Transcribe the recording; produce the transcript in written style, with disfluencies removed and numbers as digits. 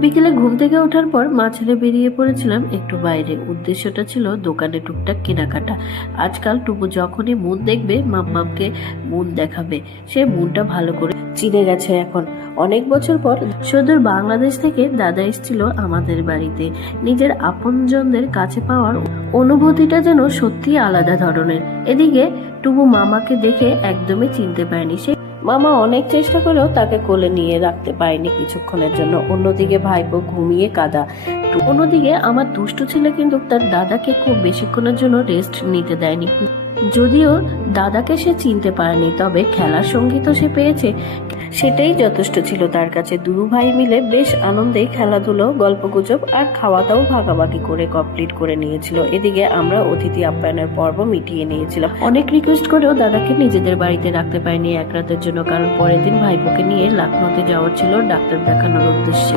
বিকেলে ঘুম থেকে ওঠার পর মা ছেলে বেরিয়ে পড়েছিলাম একটু বাইরে। উদ্দেশ্যটা ছিল দোকানে টুকটাক কেনাকাটা। আজকাল টুকু যখনই মুন দেখবে মাম্মামকে মুন দেখাবে। সে মুনটা ভালো করে চিনে গেছে এখন। অনেক বছর পর সুদূর বাংলাদেশ থেকে দাদা এসেছিল আমাদের বাড়িতে। নিজের আপনজনদের কাছে পাওয়ার অনুভূতিটা যেন সত্যি আলাদা ধরনের। এদিকে টুবু মামাকে দেখে একদমই চিনতে পারেনি। সে মামা অনেক চেষ্টা করেও তাকে কোলে নিয়ে রাখতে পারেনি কিছুক্ষণের জন্য। অন্যদিকে ভাইপো ঘুমিয়ে কাদা। অন্যদিকে আমার দুষ্টু ছেলে কিন্তু তার দাদাকে খুব বেশিক্ষণের জন্য রেস্ট নিতে দেয়নি। যদিও দাদাকে সে চিনতে পারেনি, তবে খেলার সঙ্গী তো সে পেয়েছে, সেটাই যথেষ্ট ছিল তার কাছে। দু ভাই মিলে বেশ আনন্দে খেলাধুলো, গল্পগুজব আর খাওয়াটাও ভাগাভাগি করে কমপ্লিট করে নিয়েছিল। এদিকে আমরা অতিথি আপ্যায়নের পর্ব মিটিয়ে নিয়েছিলাম। অনেক রিকোয়েস্ট করেও দাদাকে নিজেদের বাড়িতে রাখতে পারিনি এক রাতের জন্য, কারণ পরের দিন ভাইপোকে নিয়ে লখনৌতে যাওয়ার ছিল ডাক্তার দেখানোর উদ্দেশ্যে।